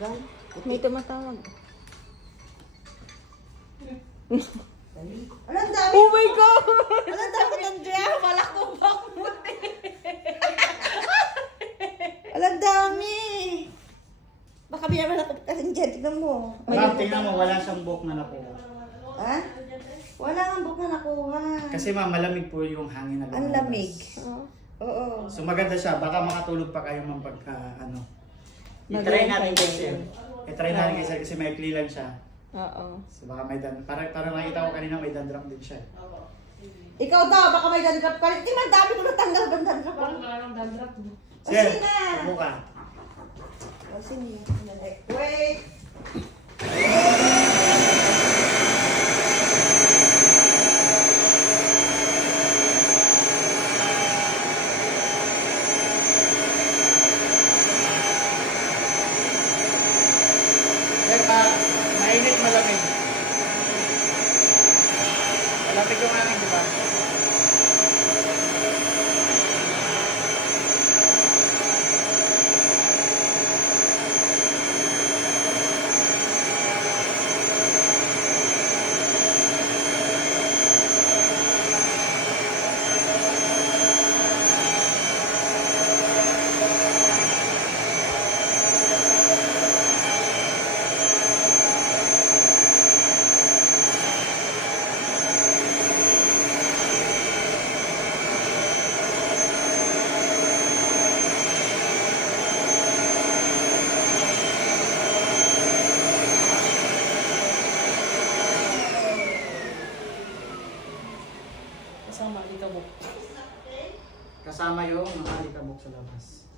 Tagal. May tumatawag. Alam dami. Oh my God! Alam dami ng Diyan. Wala ko bang buti. Alam dami. Baka binaman ako ka rin dyan. Tignan mo. Ma'am, tingnan mo, wala siyang buhok na nakuha. Ha? Wala nga buhok na nakuha. Kasi ma'am, malamig po yung hangin na lumabas. Ang lamig. Oo. So maganda siya, baka makatulog pa kayo ma'am pagka ano. I-try natin kay sir. I-try natin kay sir kasi may lang siya. Oo. So baka may parang nakita ko kanina may dandruff din siya. Ikaw daw, baka may dandruff ka rin. Di man dami ko natanggal ng dandruff. Parang dandruff mo. Sir, Kasi na. upo ka. Kasi niya. Wait. Sir, mainit malamig. Malamig yung hangin, di ba? Kasama, alikabok. Kasama yung mga alikabok sa labas.